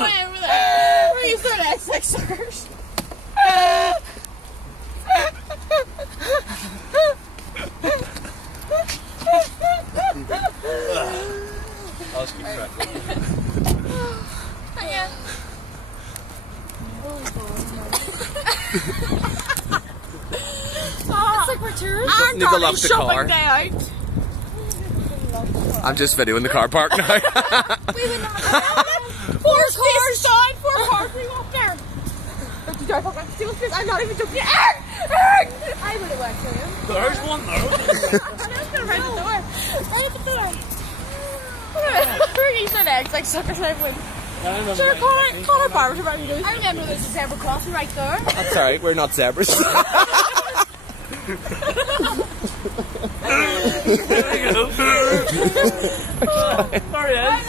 Way over there. Where you said X like suckers. I'll just keep track. Yeah. It's like we're tourists. Need to lock the car. Day out. I'm just videoing the car park now. We would not have four cars. Four cars. We walked there. Don't you drive fucking steel street. I'm not even joking. I would have went to him. There's one though. I was gonna run the door. Right at the door. Where you said eggs like suckers and everyone. Sure, call her barbers about you. I remember there's a zebra crossing right there. That's alright, we're not zebras. There you go. Sorry, Ed.